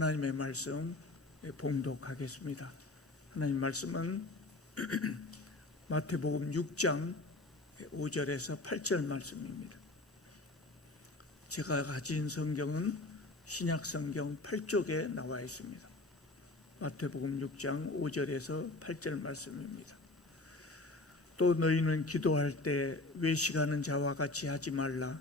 하나님의 말씀 봉독하겠습니다. 하나님 말씀은 마태복음 6장 5절에서 8절 말씀입니다. 제가 가진 성경은 신약성경 8쪽에 나와 있습니다. 마태복음 6장 5절에서 8절 말씀입니다. 또 너희는 기도할 때 외식하는 자와 같이 하지 말라.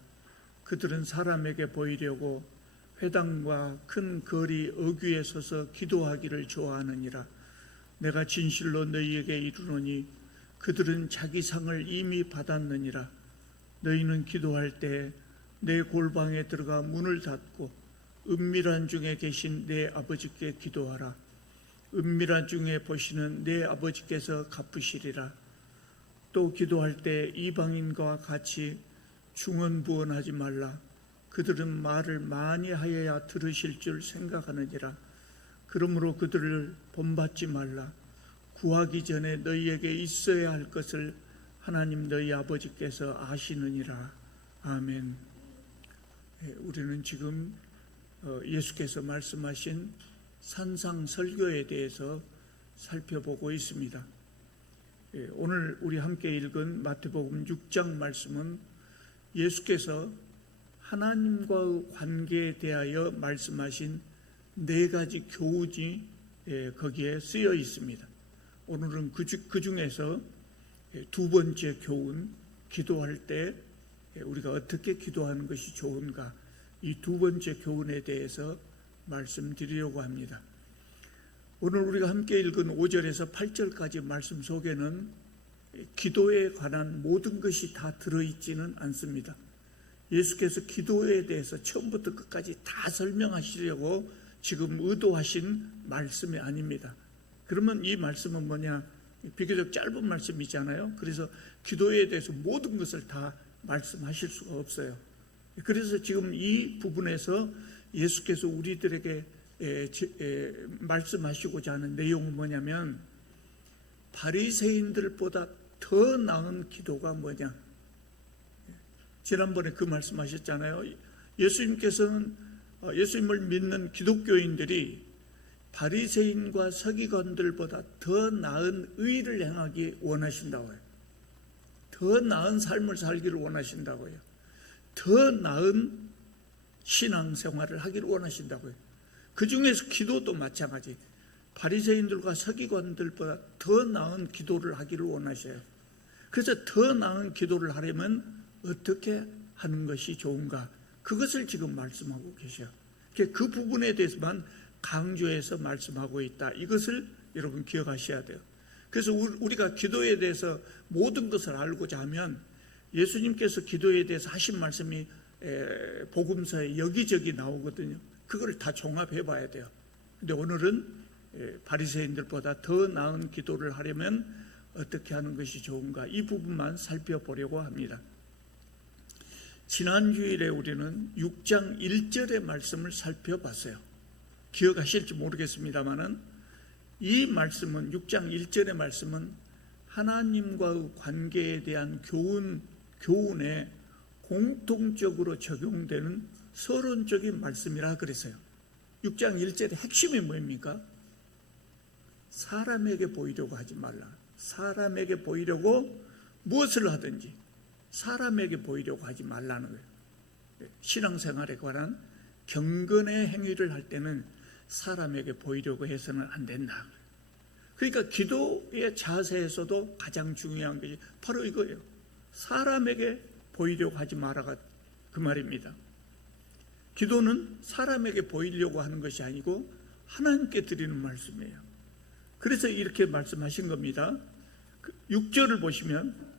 그들은 사람에게 보이려고 회당과 큰 거리 어귀에 서서 기도하기를 좋아하느니라. 내가 진실로 너희에게 이르노니 그들은 자기 상을 이미 받았느니라. 너희는 기도할 때 내 골방에 들어가 문을 닫고 은밀한 중에 계신 내 아버지께 기도하라. 은밀한 중에 보시는 내 아버지께서 갚으시리라. 또 기도할 때 이방인과 같이 중언부언하지 말라. 그들은 말을 많이 하여야 들으실 줄 생각하느니라. 그러므로 그들을 본받지 말라. 구하기 전에 너희에게 있어야 할 것을 하나님 너희 아버지께서 아시느니라. 아멘. 우리는 지금 예수께서 말씀하신 산상설교에 대해서 살펴보고 있습니다. 오늘 우리 함께 읽은 마태복음 6장 말씀은 예수께서 하나님과의 관계에 대하여 말씀하신 4가지 교훈이 거기에 쓰여 있습니다. 오늘은 그 중에서 2번째 교훈, 기도할 때 우리가 어떻게 기도하는 것이 좋은가, 이 2번째 교훈에 대해서 말씀드리려고 합니다. 오늘 우리가 함께 읽은 5절에서 8절까지 말씀 속에는 기도에 관한 모든 것이 다 들어있지는 않습니다. 예수께서 기도에 대해서 처음부터 끝까지 다 설명하시려고 지금 의도하신 말씀이 아닙니다. 그러면 이 말씀은 뭐냐? 비교적 짧은 말씀이잖아요. 그래서 기도에 대해서 모든 것을 다 말씀하실 수가 없어요. 그래서 지금 이 부분에서 예수께서 우리들에게 말씀하시고자 하는 내용은 뭐냐면, 바리새인들보다 더 나은 기도가 뭐냐. 지난번에 그 말씀하셨잖아요. 예수님께서는 예수님을 믿는 기독교인들이 바리새인과 서기관들보다 더 나은 의를 행하기 원하신다고요. 더 나은 삶을 살기를 원하신다고요. 더 나은 신앙생활을 하기를 원하신다고요. 그 중에서 기도도 마찬가지. 바리새인들과 서기관들보다 더 나은 기도를 하기를 원하셔요. 그래서 더 나은 기도를 하려면 어떻게 하는 것이 좋은가, 그것을 지금 말씀하고 계셔요. 그 부분에 대해서만 강조해서 말씀하고 있다. 이것을 여러분 기억하셔야 돼요. 그래서 우리가 기도에 대해서 모든 것을 알고자 하면 예수님께서 기도에 대해서 하신 말씀이 복음서에 여기저기 나오거든요. 그걸 다 종합해 봐야 돼요. 근데 오늘은 바리새인들보다 더 나은 기도를 하려면 어떻게 하는 것이 좋은가, 이 부분만 살펴보려고 합니다. 지난 주일에 우리는 6장 1절의 말씀을 살펴봤어요. 기억하실지 모르겠습니다만은 이 말씀은, 6장 1절의 말씀은 하나님과의 관계에 대한 교훈에 공통적으로 적용되는 서론적인 말씀이라 그랬어요. 6장 1절의 핵심이 뭐입니까? 사람에게 보이려고 하지 말라. 사람에게 보이려고 무엇을 하든지 사람에게 보이려고 하지 말라는 거예요. 신앙생활에 관한 경건의 행위를 할 때는 사람에게 보이려고 해서는 안 된다. 그러니까 기도의 자세에서도 가장 중요한 것이 바로 이거예요. 사람에게 보이려고 하지 마라가 그 말입니다. 기도는 사람에게 보이려고 하는 것이 아니고 하나님께 드리는 말씀이에요. 그래서 이렇게 말씀하신 겁니다. 6절을 보시면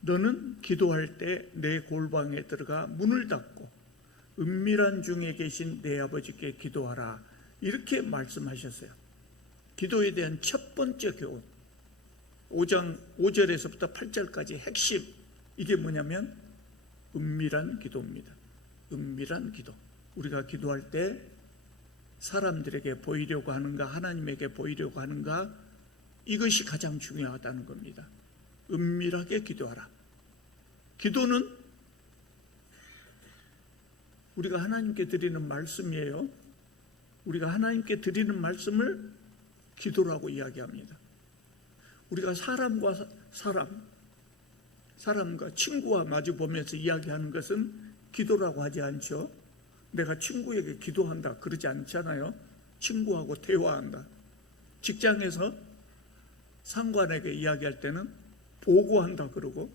너는 기도할 때 내 골방에 들어가 문을 닫고 은밀한 중에 계신 내 아버지께 기도하라. 이렇게 말씀하셨어요. 기도에 대한 첫 번째 교훈, 5장 5절에서부터 8절까지 핵심, 이게 뭐냐면 은밀한 기도입니다. 은밀한 기도. 우리가 기도할 때 사람들에게 보이려고 하는가, 하나님에게 보이려고 하는가, 이것이 가장 중요하다는 겁니다. 은밀하게 기도하라. 기도는 우리가 하나님께 드리는 말씀이에요. 우리가 하나님께 드리는 말씀을 기도라고 이야기합니다. 우리가 사람과 친구와 마주 보면서 이야기하는 것은 기도라고 하지 않죠. 내가 친구에게 기도한다 그러지 않잖아요. 친구하고 대화한다. 직장에서 상관에게 이야기할 때는 보고한다 그러고,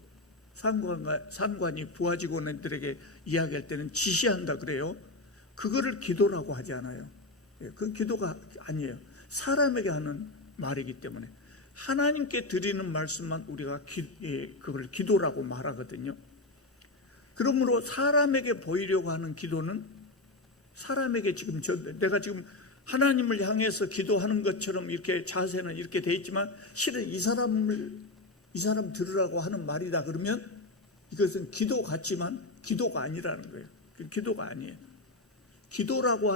상관이 부하 직원들에게 이야기할 때는 지시한다 그래요. 그거를 기도라고 하지 않아요. 그 기도가 아니에요. 사람에게 하는 말이기 때문에 하나님께 드리는 말씀만 우리가 그걸 기도라고 말하거든요. 그러므로 사람에게 보이려고 하는 기도는 사람에게 내가 지금 하나님을 향해서 기도하는 것처럼 이렇게 자세는 이렇게 돼 있지만 실은 이 사람 들으라고 하는 말이다 그러면 이것은 기도 같지만 기도가 아니라는 거예요. 기도가 아니에요. 기도라고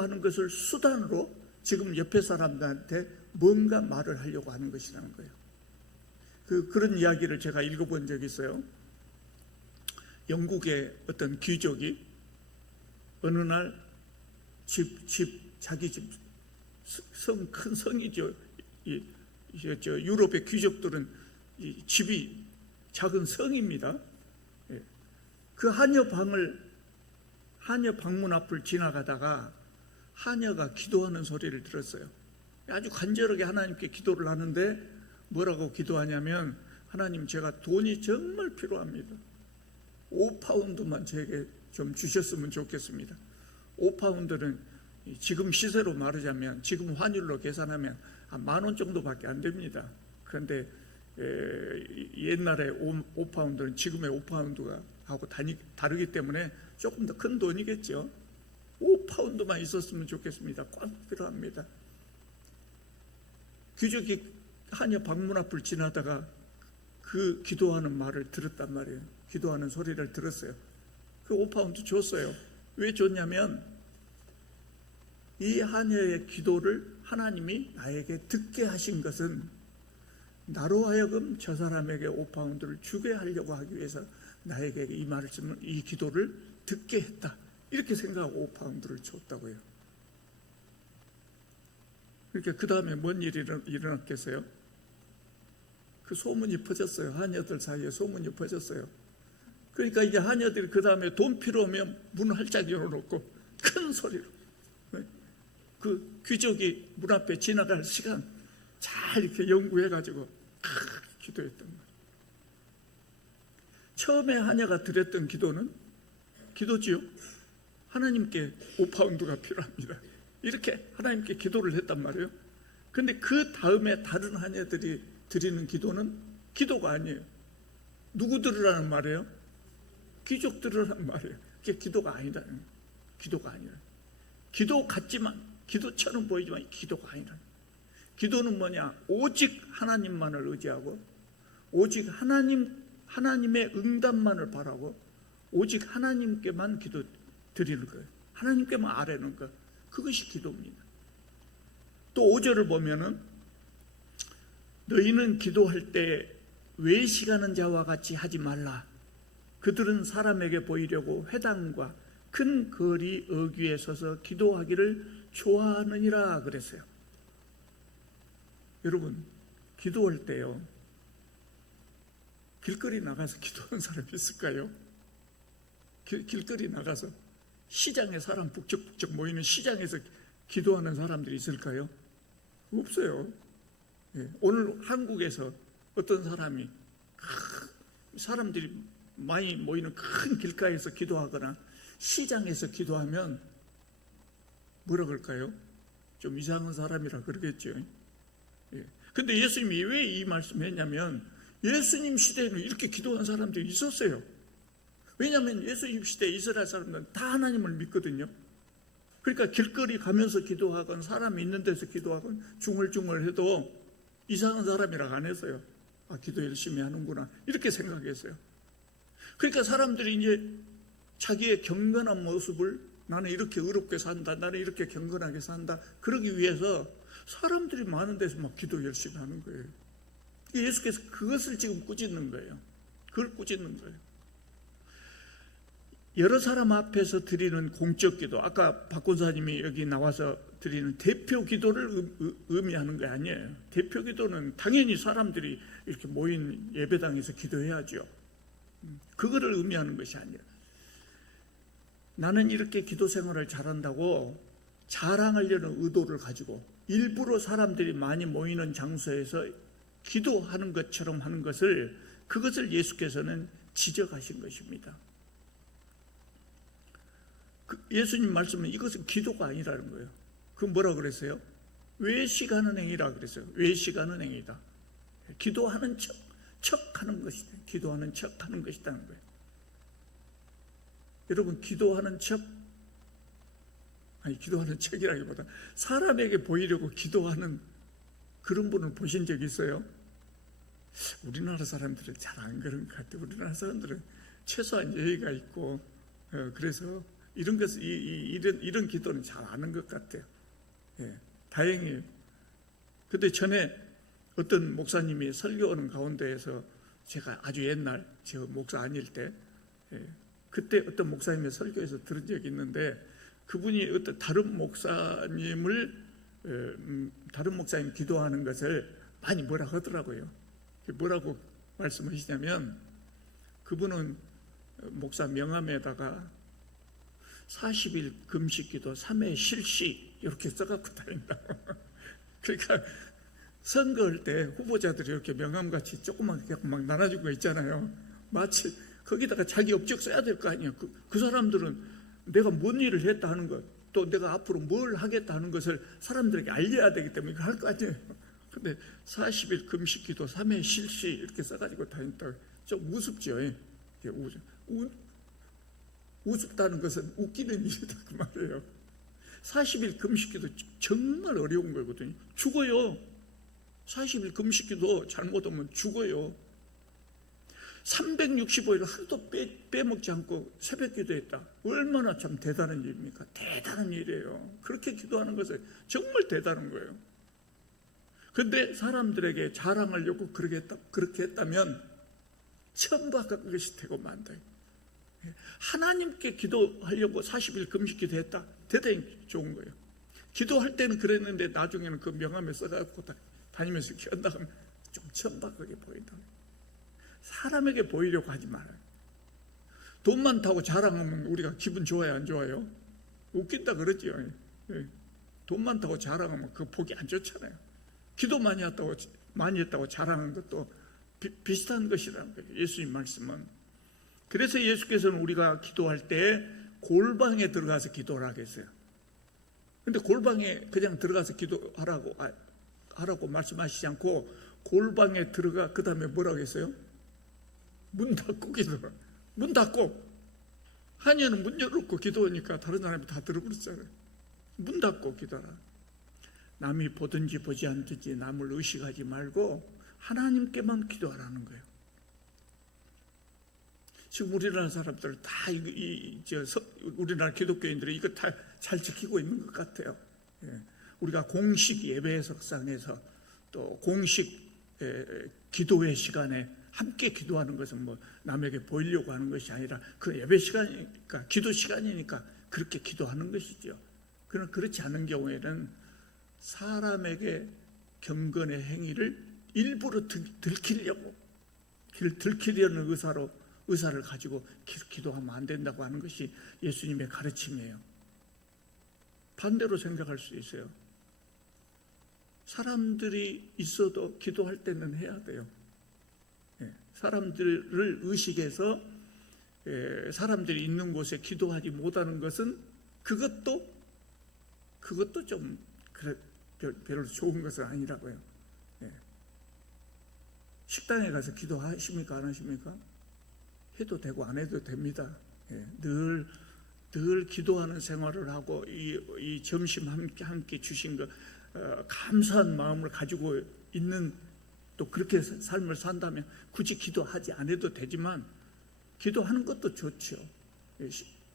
하는 것을 수단으로 지금 옆에 사람들한테 뭔가 말을 하려고 하는 것이라는 거예요. 그런 이야기를 제가 읽어본 적이 있어요. 영국의 어떤 귀족이 어느 날 자기 집 큰 성이죠. 유럽의 귀족들은 집이 작은 성입니다. 그 하녀 방문 앞을 지나가다가 하녀가 기도하는 소리를 들었어요. 아주 간절하게 하나님께 기도를 하는데 뭐라고 기도하냐면, 하나님, 제가 돈이 정말 필요합니다. 5파운드만 제게 좀 주셨으면 좋겠습니다. 5파운드는 지금 시세로 말하자면, 지금 환율로 계산하면 한 10,000원 정도밖에 안 됩니다. 그런데 옛날에 5파운드는 지금의 5파운드가 하고 다르기 때문에 조금 더 큰 돈이겠죠. 5파운드만 있었으면 좋겠습니다. 꼭 필요합니다. 귀족이 하녀 방문 앞을 지나다가 그 기도하는 말을 들었단 말이에요. 기도하는 소리를 들었어요. 그 5파운드 줬어요. 왜 줬냐면 이 하녀의 기도를 하나님이 나에게 듣게 하신 것은 나로 하여금 저 사람에게 5파운드를 주게 하려고 하기 위해서 나에게 이 기도를 듣게 했다. 이렇게 생각하고 5파운드를 줬다고요. 그러니까 그 다음에 뭔 일이 일어났겠어요? 그 소문이 퍼졌어요. 하녀들 사이에 소문이 퍼졌어요. 그러니까 이제 하녀들이 그 다음에 돈 필요하면 문 활짝 열어놓고 큰 소리로 그 귀족이 문 앞에 지나갈 시간 잘 이렇게 연구해가지고 기도했단 말이에요. 처음에 하녀가 드렸던 기도는 기도지요. 하나님께 5파운드가 필요합니다. 이렇게 하나님께 기도를 했단 말이에요. 그런데 그 다음에 다른 하녀들이 드리는 기도는 기도가 아니에요. 누구 들으라는 말이에요? 귀족 들으라는 말이에요. 그게 기도가 아니다. 기도가 아니라. 기도 같지만, 기도처럼 보이지만 기도가 아니라. 기도는 뭐냐? 오직 하나님만을 의지하고, 오직 하나님의 응답만을 바라고, 오직 하나님께만 기도 드리는 거예요. 하나님께만 아뢰는 것. 그것이 기도입니다. 또 5절을 보면은 너희는 기도할 때 외식하는 자와 같이 하지 말라. 그들은 사람에게 보이려고 회당과 큰 거리 어귀에 서서 기도하기를 좋아하느니라 그랬어요. 여러분, 기도할 때요, 길거리 나가서 기도하는 사람이 있을까요? 길거리 나가서 시장에 사람 북적북적 모이는 시장에서 기도하는 사람들이 있을까요? 없어요. 오늘 한국에서 어떤 사람들이 많이 모이는 큰 길가에서 기도하거나 시장에서 기도하면 뭐라 그럴까요? 좀 이상한 사람이라 그러겠죠. 근데 예수님이 왜 이 말씀을 했냐면 예수님 시대에는 이렇게 기도한 사람들이 있었어요. 왜냐하면 예수님 시대 이스라엘 사람들은 다 하나님을 믿거든요. 그러니까 길거리 가면서 기도하건 사람이 있는 데서 기도하건 중얼중얼 해도 이상한 사람이라고 안 했어요. 아, 기도 열심히 하는구나 이렇게 생각했어요. 그러니까 사람들이 이제 자기의 경건한 모습을, 나는 이렇게 의롭게 산다, 나는 이렇게 경건하게 산다, 그러기 위해서 사람들이 많은 데서 막 기도 열심히 하는 거예요. 예수께서 그것을 지금 꾸짖는 거예요. 그걸 꾸짖는 거예요. 여러 사람 앞에서 드리는 공적 기도, 아까 박 권사님이 여기 나와서 드리는 대표 기도를 의미하는 게 아니에요. 대표 기도는 당연히 사람들이 이렇게 모인 예배당에서 기도해야죠. 그거를 의미하는 것이 아니라, 나는 이렇게 기도 생활을 잘한다고 자랑하려는 의도를 가지고 일부러 사람들이 많이 모이는 장소에서 기도하는 것처럼 하는 것을, 그것을 예수께서는 지적하신 것입니다. 예수님 말씀은 이것은 기도가 아니라는 거예요. 그 뭐라 그랬어요? 외식하는 행위라 그랬어요. 외식하는 행위다. 기도하는 척하는 것이다. 기도하는 척하는 것이라는 거예요. 여러분, 기도하는 척이라기보다 사람에게 보이려고 기도하는 그런 분을 보신 적 있어요? 우리나라 사람들은 잘 안 그런 것 같아요. 우리나라 사람들은 최소한 예의가 있고, 그래서 이런 것을 이런 기도는 잘 아는 것 같아요. 예, 다행히. 근데 전에 어떤 목사님이 설교하는 가운데에서, 제가 아주 옛날 제가 목사 아닐 때, 그때 어떤 목사님의 설교에서 들은 적이 있는데, 그분이 어떤 다른 목사님 기도하는 것을 많이 뭐라 하더라고요. 뭐라고 말씀하시냐면, 그분은 목사 명함에다가 40일 금식기도 3회 실시 이렇게 써갖고 다닌다. 그러니까 선거할 때 후보자들이 이렇게 명함같이 조그맣게 막 나눠준 거 있잖아요. 마치 거기다가 자기 업적 써야 될 거 아니에요. 그 사람들은 내가 뭔 일을 했다 하는 것, 또 내가 앞으로 뭘 하겠다 하는 것을 사람들에게 알려야 되기 때문에 이걸 할 거 아니에요. 근데 40일 금식기도 3회 실시 이렇게 써가지고 다닌다. 좀 우습죠. 우습다는 것은 웃기는 일이다 그 말이에요. 40일 금식기도 정말 어려운 거거든요. 죽어요. 40일 금식기도 잘못하면 죽어요. 365일 하루도 빼먹지 않고 새벽 기도했다. 얼마나 참 대단한 일입니까? 대단한 일이에요. 그렇게 기도하는 것은 정말 대단한 거예요. 그런데 사람들에게 자랑하려고 그렇게 했다면 천박한 것이 되고 만다. 하나님께 기도하려고 40일 금식 기도했다. 대단히 좋은 거예요. 기도할 때는 그랬는데 나중에는 그 명함에 써갖고 다니면서 기도한다 하면 좀 천박하게 보인다. 사람에게 보이려고 하지 말아요. 돈 많다고 자랑하면 우리가 기분 좋아요, 안 좋아요? 웃긴다 그러죠. 돈 많다고 자랑하면 그 보기 안 좋잖아요. 기도 많이 했다고 자랑하는 것도 비슷한 것이라는 거예요. 예수님 말씀은. 그래서 예수께서는 우리가 기도할 때 골방에 들어가서 기도를 하겠어요. 근데 골방에 그냥 들어가서 하라고 말씀하시지 않고, 골방에 들어가 그 다음에 뭐라고 했어요? 문 닫고 기도하라. 문 닫고. 한여는 문 열어놓고 기도하니까 다른 사람이 다 들어버렸잖아요. 문 닫고 기도하라. 남이 보든지 보지 않든지 남을 의식하지 말고 하나님께만 기도하라는 거예요. 지금 우리나라 사람들 다 우리나라 기독교인들이 이거 다 잘 지키고 있는 것 같아요. 우리가 공식 예배 석상에서 또 공식 기도회 시간에 함께 기도하는 것은 뭐 남에게 보이려고 하는 것이 아니라 그 예배 시간이니까, 기도 시간이니까 그렇게 기도하는 것이죠. 그러나 그렇지 않은 경우에는 사람에게 경건의 행위를 일부러 들키려는 의사를 가지고 기도하면 안 된다고 하는 것이 예수님의 가르침이에요. 반대로 생각할 수 있어요. 사람들이 있어도 기도할 때는 해야 돼요. 사람들을 의식해서 사람들이 있는 곳에 기도하지 못하는 것은 그것도 좀 별로 좋은 것은 아니라고요. 식당에 가서 기도하십니까? 안 하십니까? 해도 되고 안 해도 됩니다. 늘 기도하는 생활을 하고 이 점심 함께 주신 거 감사한 마음을 가지고 있는, 또 그렇게 삶을 산다면 굳이 기도하지 않아도 되지만 기도하는 것도 좋죠.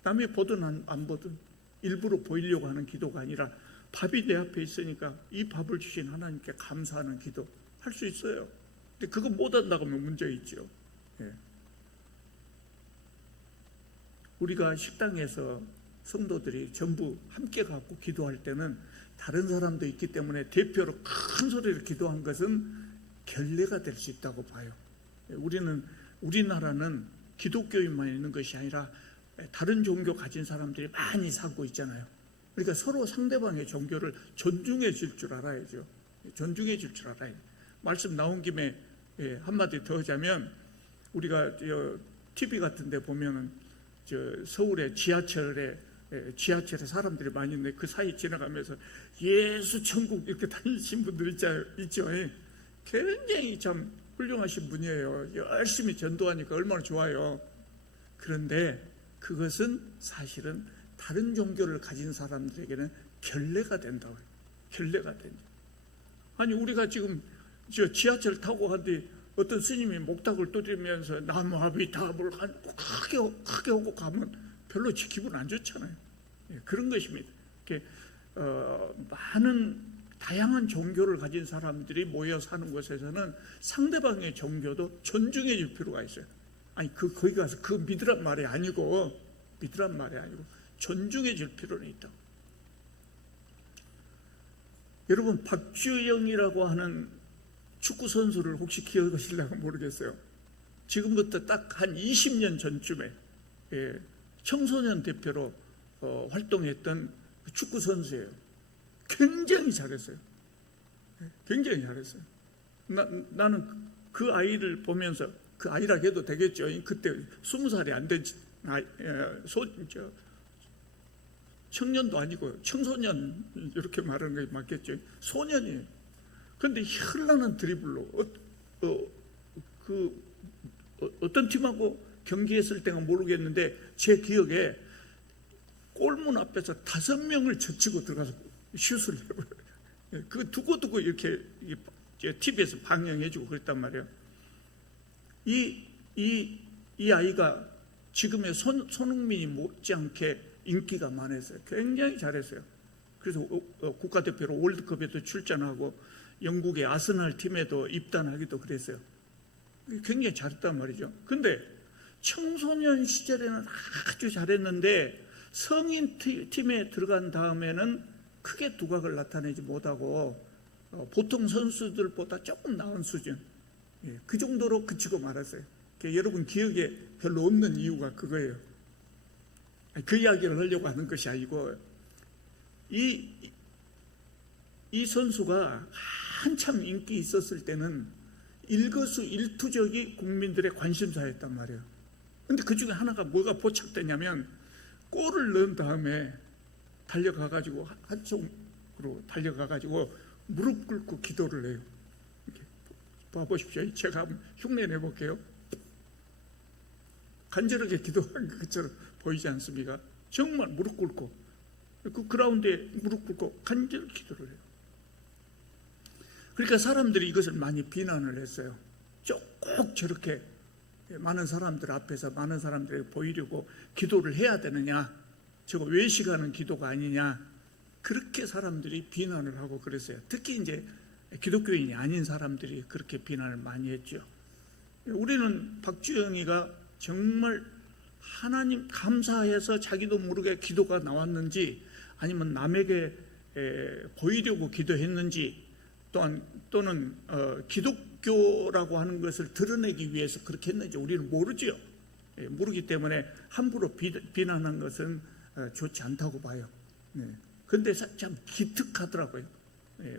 남이 보든 안 보든 일부러 보이려고 하는 기도가 아니라, 밥이 내 앞에 있으니까 이 밥을 주신 하나님께 감사하는 기도 할 수 있어요. 근데 그거 못 한다고 하면 문제 있죠. 우리가 식당에서 성도들이 전부 함께 갖고 기도할 때는 다른 사람도 있기 때문에 대표로 큰 소리로 기도한 것은 결례가 될 수 있다고 봐요. 우리나라는 기독교인만 있는 것이 아니라 다른 종교 가진 사람들이 많이 살고 있잖아요. 그러니까 서로 상대방의 종교를 존중해 줄 줄 알아야죠. 존중해 줄 줄 알아요. 말씀 나온 김에 한마디 더 하자면, 우리가 TV 같은 데 보면은 서울의 지하철에 사람들이 많이 있는데 그 사이 지나가면서 예수 천국 이렇게 다니신 분들 있죠. 굉장히 참 훌륭하신 분이에요. 열심히 전도하니까 얼마나 좋아요. 그런데 그것은 사실은 다른 종교를 가진 사람들에게는 결례가 된다고요. 결례가 된다. 아니, 우리가 지금 지하철 타고 가는데 어떤 스님이 목탁을 두드리면서 나무아비타불 크게 하고 가면 별로 기분 안 좋잖아요. 그런 것입니다. 많은 다양한 종교를 가진 사람들이 모여 사는 곳에서는 상대방의 종교도 존중해 줄 필요가 있어요. 아니, 거기 가서 믿으란 말이 아니고 존중해 줄 필요는 있다. 여러분, 박주영이라고 하는 축구 선수를 혹시 기억하실려고 모르겠어요. 지금부터 딱 한 20년 전쯤에 청소년 대표로 활동했던 축구 선수예요. 굉장히 잘했어요. 굉장히 잘했어요. 나는 그 아이를 보면서, 그 아이라 해도 되겠죠. 그때 20살이 안 된 청년도 아니고 청소년, 이렇게 말하는 게 맞겠죠. 소년이에요. 그런데 현란한 드리블로 어떤 팀하고 경기했을 때가 모르겠는데 제 기억에 골문 앞에서 5명을 젖히고 들어가서 슛을 해버려요. 그 두고 이렇게 TV에서 방영해주고 그랬단 말이에요. 이 아이가 지금의 손흥민이 못지않게 인기가 많았어요. 굉장히 잘했어요. 그래서 국가대표로 월드컵에도 출전하고 영국의 아스날 팀에도 입단하기도 그랬어요. 굉장히 잘했단 말이죠. 근데 청소년 시절에는 아주 잘했는데 성인 팀에 들어간 다음에는 크게 두각을 나타내지 못하고 보통 선수들보다 조금 나은 수준, 그 정도로 그치고 말았어요. 여러분 기억에 별로 없는 이유가 그거예요. 그 이야기를 하려고 하는 것이 아니고, 이 선수가 한참 인기 있었을 때는 일거수일투족이 국민들의 관심사였단 말이에요. 근데 그 중에 하나가 뭐가 포착되냐면, 골을 넣은 다음에 달려가가지고, 한쪽으로 달려가가지고 무릎 꿇고 기도를 해요. 이렇게 봐보십시오. 제가 한번 흉내 내볼게요. 간절하게 기도한 것처럼 보이지 않습니까? 정말 무릎 꿇고, 그 그라운드에 무릎 꿇고 간절히 기도를 해요. 그러니까 사람들이 이것을 많이 비난을 했어요. 꼭 저렇게 많은 사람들 앞에서 많은 사람들에게 보이려고 기도를 해야 되느냐, 저거 외식하는 기도가 아니냐, 그렇게 사람들이 비난을 하고 그랬어요. 특히 이제 기독교인이 아닌 사람들이 그렇게 비난을 많이 했죠. 우리는 박주영이가 정말 하나님 감사해서 자기도 모르게 기도가 나왔는지, 아니면 남에게 보이려고 기도했는지, 또는 기독교라고 하는 것을 드러내기 위해서 그렇게 했는지 우리는 모르죠. 모르기 때문에 함부로 비난한 것은 좋지 않다고 봐요. 그런데 참 기특하더라고요.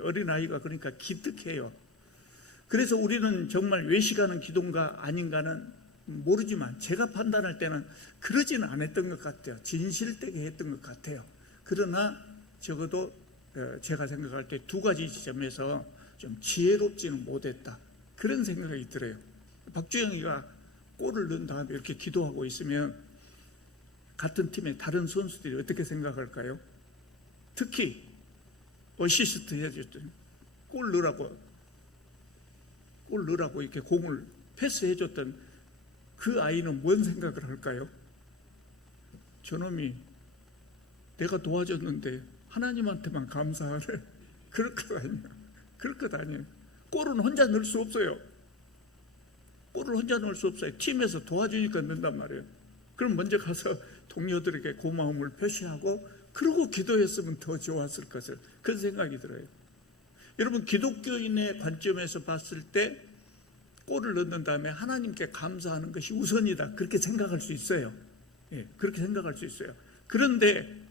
어린아이가 그러니까 기특해요. 그래서 우리는 정말 외식하는 기도인가 아닌가는 모르지만 제가 판단할 때는 그러지는 않았던 것 같아요. 진실되게 했던 것 같아요. 그러나 적어도 제가 생각할 때 두 가지 지점에서 좀 지혜롭지는 못했다, 그런 생각이 들어요. 박주영이가 골을 넣은 다음에 이렇게 기도하고 있으면 같은 팀의 다른 선수들이 어떻게 생각할까요? 특히 어시스트 해줬더니 골 넣으라고 이렇게 공을 패스해줬던 그 아이는 뭔 생각을 할까요? 저놈이 내가 도와줬는데 하나님한테만 감사하래. 그럴 것 아니야. 그럴 것 아니에요. 골은 혼자 넣을 수 없어요. 골을 혼자 넣을 수 없어요. 팀에서 도와주니까 넣는단 말이에요. 그럼 먼저 가서 동료들에게 고마움을 표시하고 그러고 기도했으면 더 좋았을 것을, 그런 생각이 들어요. 여러분, 기독교인의 관점에서 봤을 때 골을 넣는 다음에 하나님께 감사하는 것이 우선이다, 그렇게 생각할 수 있어요. 그렇게 생각할 수 있어요. 그런데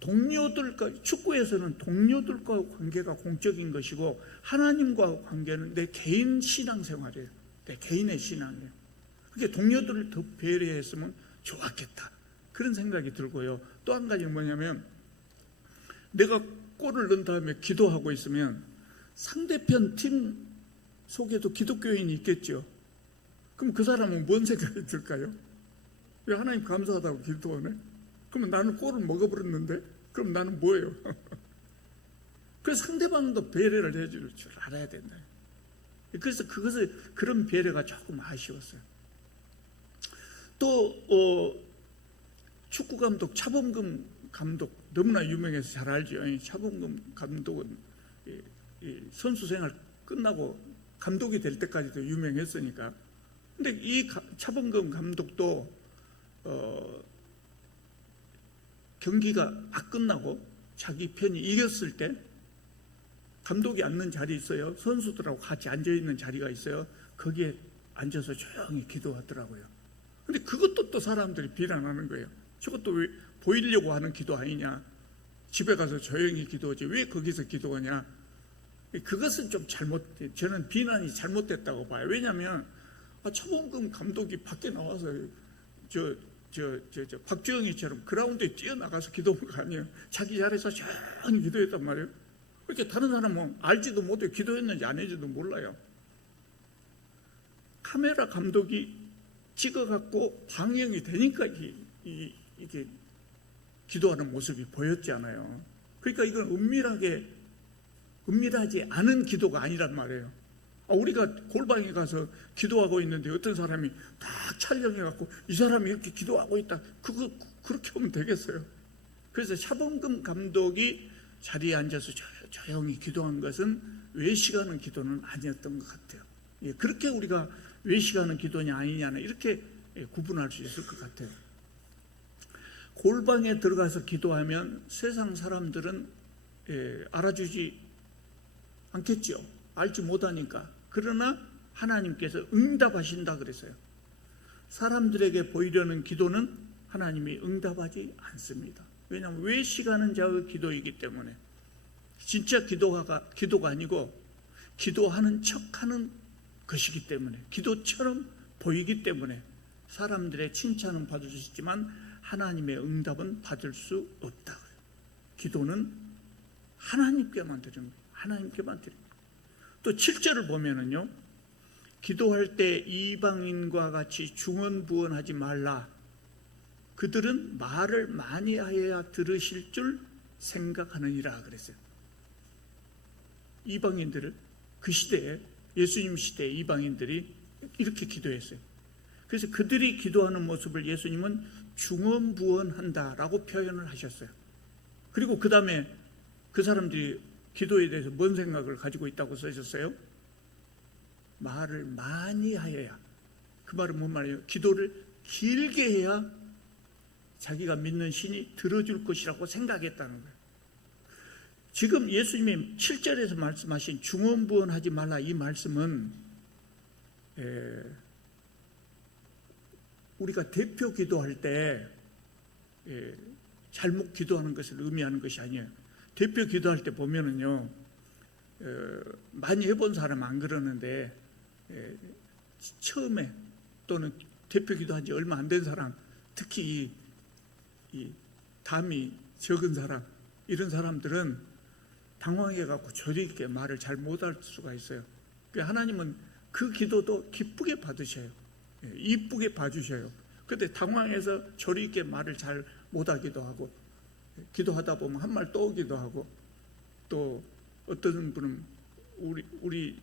동료들과, 축구에서는 동료들과 관계가 공적인 것이고 하나님과 관계는 내 개인 신앙생활이에요. 내 개인의 신앙이에요. 그게 동료들을 더 배려했으면 좋았겠다, 그런 생각이 들고요. 또 한 가지는 뭐냐면, 내가 골을 넣은 다음에 기도하고 있으면 상대편 팀 속에도 기독교인이 있겠죠. 그럼 그 사람은 뭔 생각이 들까요? 왜 하나님 감사하다고 기도하네? 그러면 나는 골을 먹어버렸는데 그럼 나는 뭐예요? 그래서 상대방도 배려를 해줄 줄 알아야 된다. 그래서 그런 배려가 조금 아쉬웠어요. 또 축구 감독 차범근 감독 너무나 유명해서 잘 알죠. 차범근 감독은 선수 생활 끝나고 감독이 될 때까지도 유명했으니까. 근데 이 차범근 감독도 경기가 막 끝나고 자기 편이 이겼을 때 감독이 앉는 자리 있어요. 선수들하고 같이 앉아있는 자리가 있어요. 거기에 앉아서 조용히 기도하더라고요. 근데 그것도 또 사람들이 비난하는 거예요. 저것도 왜 보이려고 하는 기도 아니냐, 집에 가서 조용히 기도하지 왜 거기서 기도하냐. 그것은 좀 저는 비난이 잘못됐다고 봐요. 왜냐하면 차범근 감독이 밖에 나와서 박주영이처럼 그라운드에 뛰어나가서 기도한 거 아니에요. 자기 자리에서 조용히 기도했단 말이에요. 그렇게 다른 사람은 알지도 못해, 기도했는지 안 했는지도 몰라요. 카메라 감독이 찍어갖고 방영이 되니까 이게 기도하는 모습이 보였잖아요. 그러니까 이건 은밀하지 않은 기도가 아니란 말이에요. 우리가 골방에 가서 기도하고 있는데 어떤 사람이 딱 촬영해갖고 이 사람이 이렇게 기도하고 있다, 그렇게 하면 되겠어요? 그래서 차범근 감독이 자리에 앉아서 조용히 기도한 것은 외식하는 기도는 아니었던 것 같아요. 그렇게 우리가 외식하는 기도냐 아니냐는 이렇게 구분할 수 있을 것 같아요. 골방에 들어가서 기도하면 세상 사람들은 알아주지 않겠죠. 알지 못하니까. 그러나 하나님께서 응답하신다 그랬어요. 사람들에게 보이려는 기도는 하나님이 응답하지 않습니다. 왜냐하면 외식하는 자의 기도이기 때문에. 진짜 기도가 아니고 기도하는 척하는 것이기 때문에, 기도처럼 보이기 때문에 사람들의 칭찬은 받을 수 있지만 하나님의 응답은 받을 수 없다. 기도는 하나님께만 드리는 거예요. 하나님께만 드리는 거예요. 또 7절을 보면은요, 기도할 때 이방인과 같이 중언부언하지 말라. 그들은 말을 많이 하여야 들으실 줄 생각하느니라 그랬어요. 이방인들을, 그 시대에, 예수님 시대에 이방인들이 이렇게 기도했어요. 그래서 그들이 기도하는 모습을 예수님은 중언부언한다라고 표현을 하셨어요. 그리고 그 다음에 그 사람들이 기도에 대해서 뭔 생각을 가지고 있다고 써있었어요? 말을 많이 하여야. 그 말은 뭔 말이에요? 기도를 길게 해야 자기가 믿는 신이 들어줄 것이라고 생각했다는 거예요. 지금 예수님이 7절에서 말씀하신 중언부언하지 말라, 이 말씀은 우리가 대표 기도할 때 잘못 기도하는 것을 의미하는 것이 아니에요. 대표 기도할 때 보면은요, 많이 해본 사람 안 그러는데 처음에 또는 대표 기도한 지 얼마 안 된 사람, 특히 이 담이 적은 사람, 이런 사람들은 당황해갖고 조리 있게 말을 잘 못할 수가 있어요. 하나님은 그 기도도 기쁘게 받으셔요. 이쁘게 봐주셔요. 그런데 당황해서 조리 있게 말을 잘 못하기도 하고, 기도하다 보면 한 말 또 오기도 하고, 또 어떤 분은 우리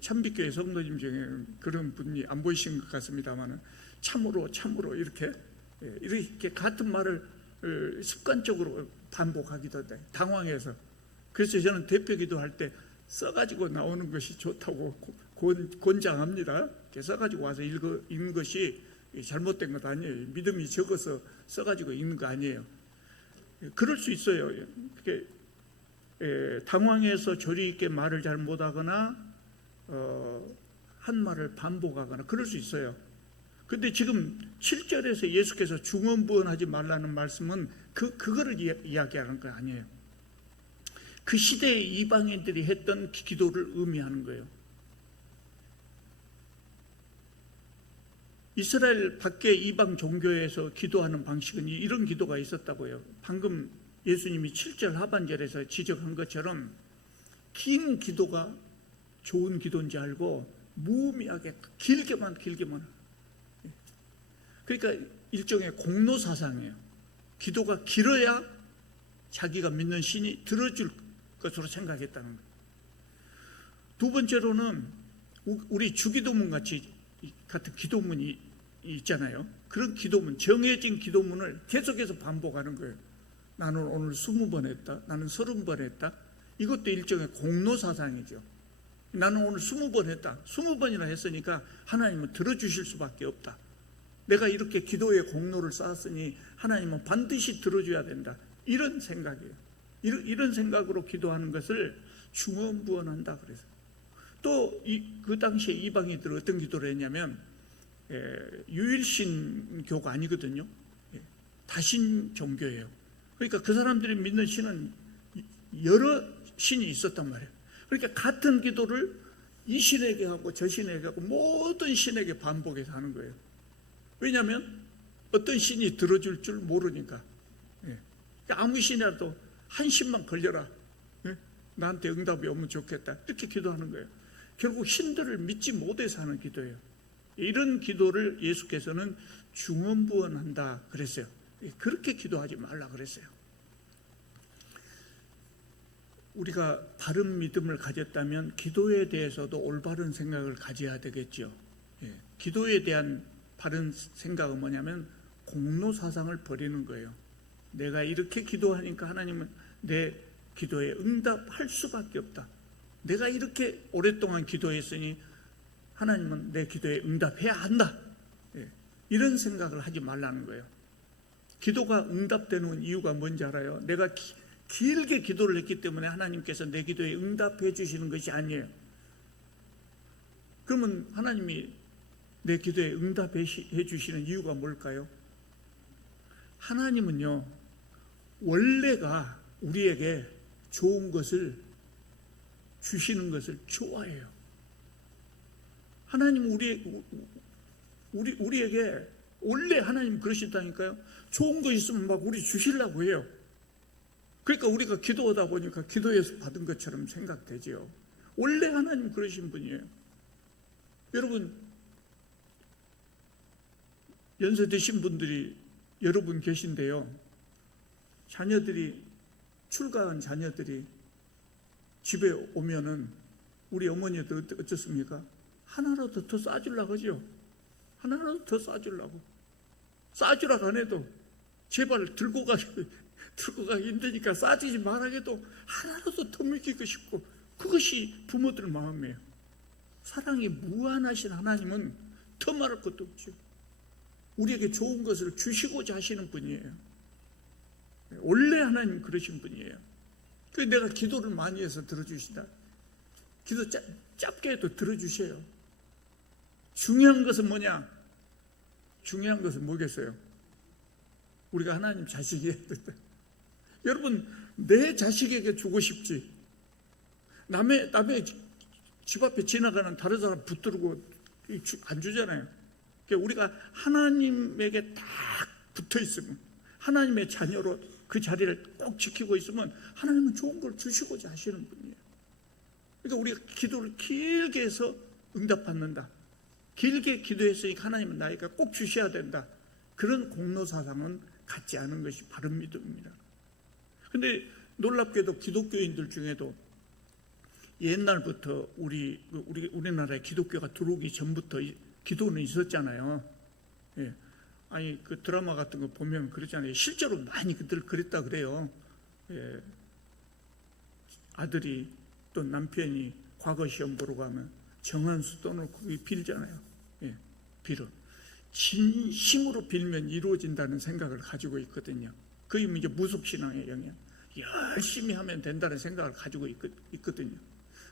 참빛교회 성도님 중에 그런 분이 안 보이신 것 같습니다만, 참으로 이렇게 같은 말을 습관적으로 반복하기도 해. 당황해서. 그래서 저는 대표 기도할 때 써가지고 나오는 것이 좋다고 권장합니다. 써가지고 와서 읽는 것이 잘못된 것 아니에요. 믿음이 적어서 써가지고 있는 거 아니에요. 그럴 수 있어요. 당황해서 조리 있게 말을 잘 못하거나 한 말을 반복하거나 그럴 수 있어요. 근데 지금 7절에서 예수께서 중언부언하지 말라는 말씀은 그거를 이야기하는 거 아니에요. 그 시대의 이방인들이 했던 기도를 의미하는 거예요. 이스라엘 밖의 이방 종교에서 기도하는 방식은 이런 기도가 있었다고요. 방금 예수님이 7절 하반절에서 지적한 것처럼 긴 기도가 좋은 기도인지 알고 무의미하게 길게만 그러니까 일종의 공로사상이에요. 기도가 길어야 자기가 믿는 신이 들어줄 것으로 생각했다는 거예요. 두 번째로는 우리 주기도문 같은 기도문이 있잖아요. 그런 기도문, 정해진 기도문을 계속해서 반복하는 거예요. 나는 오늘 20번 했다. 나는 30번 했다. 이것도 일종의 공로사상이죠. 나는 오늘 20번 했다. 20번이나 했으니까 하나님은 들어주실 수밖에 없다. 내가 이렇게 기도의 공로를 쌓았으니 하나님은 반드시 들어줘야 된다. 이런 생각이에요. 이런 생각으로 기도하는 것을 중언부언한다 그래서. 또 그 당시에 이방인들은 어떤 기도를 했냐면 유일신교가 아니거든요. 다신 종교예요. 그러니까 그 사람들이 믿는 신은 여러 신이 있었단 말이에요. 그러니까 같은 기도를 이 신에게 하고 저 신에게 하고 모든 신에게 반복해서 하는 거예요. 왜냐하면 어떤 신이 들어줄 줄 모르니까. 그러니까 아무 신이라도 한 신만 걸려라. 나한테 응답이 오면 좋겠다. 이렇게 기도하는 거예요. 결국 신들을 믿지 못해서 하는 기도예요. 이런 기도를 예수께서는 중언부언한다 그랬어요. 그렇게 기도하지 말라 그랬어요. 우리가 바른 믿음을 가졌다면 기도에 대해서도 올바른 생각을 가져야 되겠죠. 기도에 대한 바른 생각은 뭐냐면 공로사상을 버리는 거예요. 내가 이렇게 기도하니까 하나님은 내 기도에 응답할 수밖에 없다. 내가 이렇게 오랫동안 기도했으니 하나님은 내 기도에 응답해야 한다. 이런 생각을 하지 말라는 거예요. 기도가 응답되는 이유가 뭔지 알아요? 내가 길게 기도를 했기 때문에 하나님께서 내 기도에 응답해 주시는 것이 아니에요. 그러면 하나님이 내 기도에 응답해 주시는 이유가 뭘까요? 하나님은요, 원래가 우리에게 좋은 것을 주시는 것을 좋아해요. 하나님은 우리에게 원래 하나님 그러신다니까요. 좋은 거 있으면 막 우리 주시려고 해요. 그러니까 우리가 기도하다 보니까 기도에서 받은 것처럼 생각되죠. 원래 하나님 그러신 분이에요. 여러분, 연세 드신 분들이 여러분 계신데요. 출가한 자녀들이 집에 오면은 우리 어머니들 어떻습니까? 하나라도 더 싸주려고 하죠. 하나라도 더 싸주려고. 싸주라고 안 해도 제발 들고 가기 힘드니까 싸주지 말아도 하나라도 더 먹이고 싶고, 그것이 부모들 마음이에요. 사랑이 무한하신 하나님은 더 말할 것도 없죠. 우리에게 좋은 것을 주시고자 하시는 분이에요. 원래 하나님 그러신 분이에요. 그래서 내가 기도를 많이 해서 들어주시다. 기도 짧게 해도 들어주셔요. 중요한 것은 뭐냐? 중요한 것은 뭐겠어요? 우리가 하나님 자식이에요. 여러분, 내 자식에게 주고 싶지. 남의 집 앞에 지나가는 다른 사람 붙들고 안 주잖아요. 그러니까 우리가 하나님에게 딱 붙어 있으면, 하나님의 자녀로 그 자리를 꼭 지키고 있으면 하나님은 좋은 걸 주시고자 하시는 분이에요. 그러니까 우리가 기도를 길게 해서 응답받는다. 길게 기도했으니까 하나님은 나에게 꼭 주셔야 된다. 그런 공로사상은 갖지 않은 것이 바른 믿음입니다. 그런데 놀랍게도 기독교인들 중에도 옛날부터 우리나라에 기독교가 들어오기 전부터 기도는 있었잖아요. 아니, 그 드라마 같은 거 보면 그렇잖아요. 실제로 많이 그들 그랬다 그래요. 아들이 또 남편이 과거 시험 보러 가면 정한수 돈을 거기 빌잖아요. 빌어. 진심으로 빌면 이루어진다는 생각을 가지고 있거든요. 그게 이제 무속신앙의 영향. 열심히 하면 된다는 생각을 가지고 있거든요.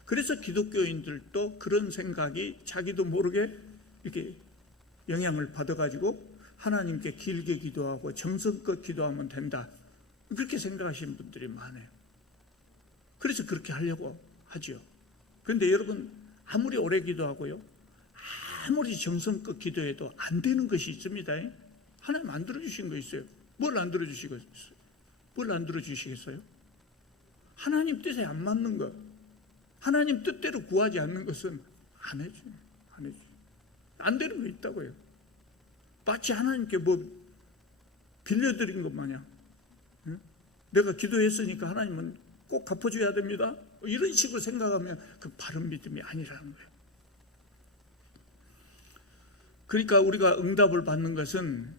그래서 기독교인들도 그런 생각이 자기도 모르게 이렇게 영향을 받아가지고 하나님께 길게 기도하고 정성껏 기도하면 된다, 그렇게 생각하시는 분들이 많아요. 그래서 그렇게 하려고 하죠. 그런데 여러분, 아무리 오래 기도하고요, 아무리 정성껏 기도해도 안 되는 것이 있습니다. 하나님 안 들어주신 거 있어요. 뭘 안 들어주시겠어요? 뭘 안 들어주시겠어요? 하나님 뜻에 안 맞는 것, 하나님 뜻대로 구하지 않는 것은 안 해줘요. 안 해줘요. 안 되는 거 있다고요. 마치 하나님께 뭐 빌려드린 것 마냥, 내가 기도했으니까 하나님은 꼭 갚아줘야 됩니다, 이런 식으로 생각하면 그 바른 믿음이 아니라는 거예요. 그러니까 우리가 응답을 받는 것은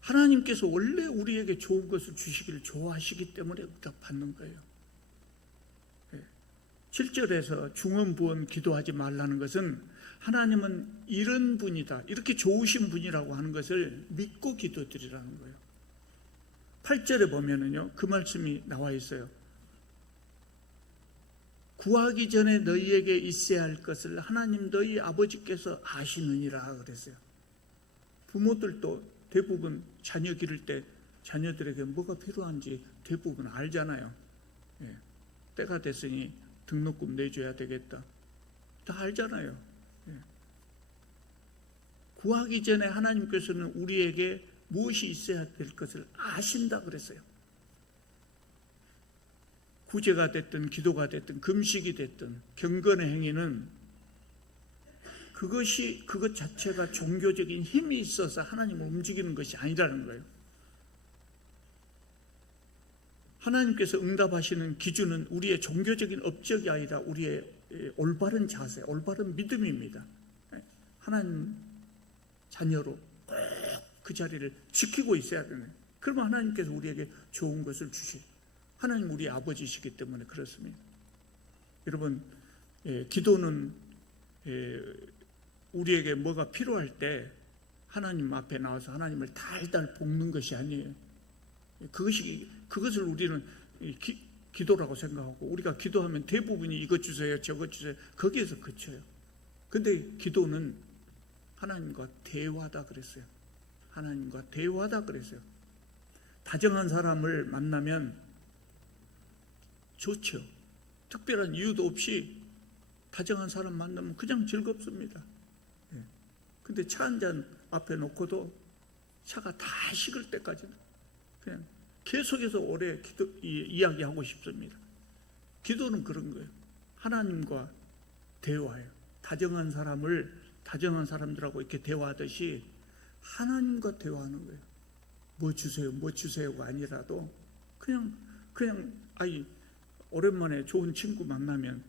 하나님께서 원래 우리에게 좋은 것을 주시기를 좋아하시기 때문에 응답받는 거예요. 7절에서 중언부언 기도하지 말라는 것은 하나님은 이런 분이다, 이렇게 좋으신 분이라고 하는 것을 믿고 기도드리라는 거예요. 8절에 보면은요, 그 말씀이 나와 있어요. 구하기 전에 너희에게 있어야 할 것을 하나님 너희 아버지께서 아시느니라 그랬어요. 부모들도 대부분 자녀 기를 때 자녀들에게 뭐가 필요한지 대부분 알잖아요. 때가 됐으니 등록금 내줘야 되겠다, 다 알잖아요. 구하기 전에 하나님께서는 우리에게 무엇이 있어야 될 것을 아신다 그랬어요. 구제가 됐든 기도가 됐든 금식이 됐든 경건의 행위는 그것 자체가 종교적인 힘이 있어서 하나님을 움직이는 것이 아니라는 거예요. 하나님께서 응답하시는 기준은 우리의 종교적인 업적이 아니라 우리의 올바른 자세, 올바른 믿음입니다. 하나님 자녀로 꼭 그 자리를 지키고 있어야 되는, 그러면 하나님께서 우리에게 좋은 것을 주셔요. 하나님 우리 아버지시기 때문에 그렇습니다. 여러분, 기도는 우리에게 뭐가 필요할 때 하나님 앞에 나와서 하나님을 달달 볶는 것이 아니에요. 그것을 우리는 기도라고 생각하고, 우리가 기도하면 대부분이 이것 주세요, 저것 주세요, 거기에서 그쳐요. 근데 기도는 하나님과 대화다 그랬어요. 하나님과 대화다 그랬어요. 다정한 사람을 만나면 좋죠. 특별한 이유도 없이 다정한 사람 만나면 그냥 즐겁습니다. 근데 차 한 잔 앞에 놓고도 차가 다 식을 때까지 그냥 계속해서 오래 이야기하고 싶습니다. 기도는 그런 거예요. 하나님과 대화해요. 다정한 사람들하고 이렇게 대화하듯이 하나님과 대화하는 거예요. 뭐 주세요가 아니라도 그냥 오랜만에 좋은 친구 만나면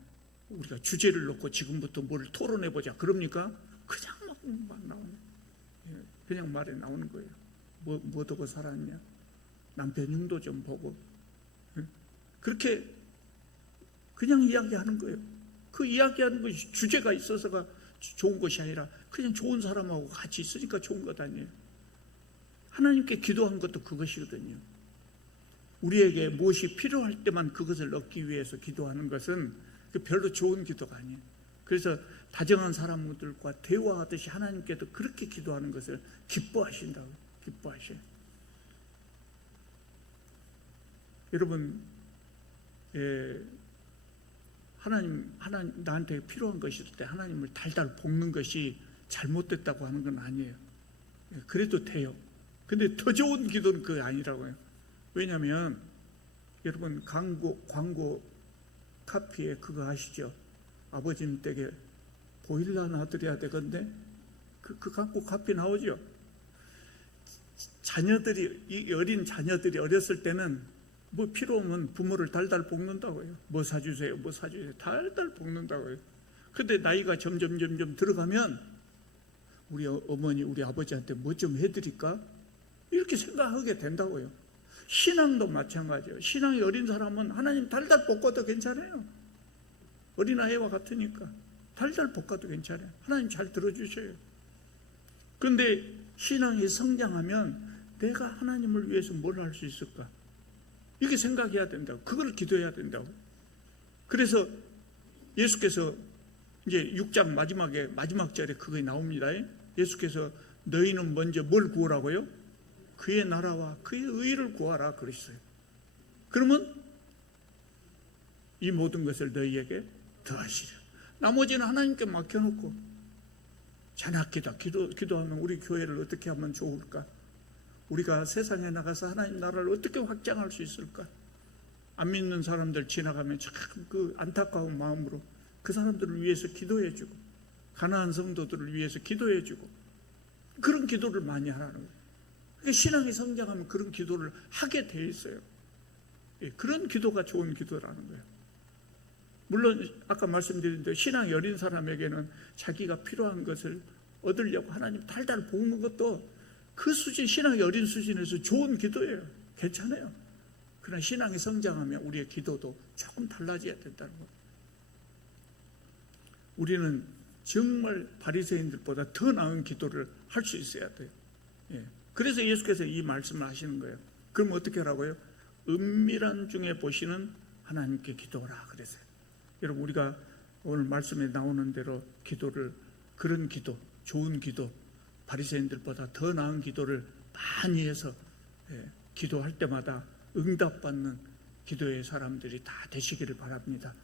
우리가 주제를 놓고 지금부터 뭘 토론해보자 그럽니까? 그냥 막 나오는, 그냥 말에 나오는 거예요. 뭐 두고 살았냐, 남편 흉도 좀 보고, 그렇게 그냥 이야기하는 거예요. 그 이야기하는 것이 주제가 있어서가 좋은 것이 아니라 그냥 좋은 사람하고 같이 있으니까 좋은 것 아니에요. 하나님께 기도한 것도 그것이거든요. 우리에게 무엇이 필요할 때만 그것을 얻기 위해서 기도하는 것은 별로 좋은 기도가 아니에요. 그래서 다정한 사람들과 대화하듯이 하나님께도 그렇게 기도하는 것을 기뻐하신다고, 기뻐하셔요. 여러분, 하나님 나한테 필요한 것이 있을 때 하나님을 달달 볶는 것이 잘못됐다고 하는 건 아니에요. 그래도 돼요. 근데 더 좋은 기도는 그게 아니라고요. 왜냐하면 여러분, 광고 카피에 그거 아시죠? 아버님 댁에 보일러 놔드려야 되건데, 그 광고 카피 나오죠? 이 어린 자녀들이 어렸을 때는 뭐 필요하면 부모를 달달 볶는다고요. 뭐 사주세요, 달달 볶는다고요. 근데 나이가 점점 들어가면 우리 어머니, 우리 아버지한테 뭐 좀 해드릴까? 이렇게 생각하게 된다고요. 신앙도 마찬가지예요. 신앙이 어린 사람은 하나님 달달 볶아도 괜찮아요. 어린아이와 같으니까 달달 볶아도 괜찮아요. 하나님 잘 들어주셔요. 그런데 신앙이 성장하면 내가 하나님을 위해서 뭘 할 수 있을까? 이렇게 생각해야 된다고. 그걸 기도해야 된다고. 그래서 예수께서 이제 6장 마지막에 마지막 절에 그게 나옵니다. 예수께서 너희는 먼저 뭘 구하라고요? 그의 나라와 그의 의를 구하라 그랬어요. 그러면 이 모든 것을 너희에게 더하시려. 나머지는 하나님께 맡겨놓고 잔악기다 기도하면 우리 교회를 어떻게 하면 좋을까? 우리가 세상에 나가서 하나님 나라를 어떻게 확장할 수 있을까? 안 믿는 사람들 지나가면 참 그 안타까운 마음으로 그 사람들을 위해서 기도해주고 가난한 성도들을 위해서 기도해주고 그런 기도를 많이 하라는 거예요. 그러니까 신앙이 성장하면 그런 기도를 하게 돼 있어요. 그런 기도가 좋은 기도라는 거예요. 물론 아까 말씀드린 대로 신앙이 어린 사람에게는 자기가 필요한 것을 얻으려고 하나님 달달 볶는 것도 그 수준, 신앙이 어린 수준에서 좋은 기도예요. 괜찮아요. 그러나 신앙이 성장하면 우리의 기도도 조금 달라져야 된다는 거예요. 우리는 정말 바리새인들보다 더 나은 기도를 할 수 있어야 돼요. 그래서 예수께서 이 말씀을 하시는 거예요. 그럼 어떻게 하라고요? 은밀한 중에 보시는 하나님께 기도하라 그랬어요. 여러분, 우리가 오늘 말씀에 나오는 대로 기도를, 그런 기도, 좋은 기도, 바리새인들보다 더 나은 기도를 많이 해서 기도할 때마다 응답받는 기도의 사람들이 다 되시기를 바랍니다.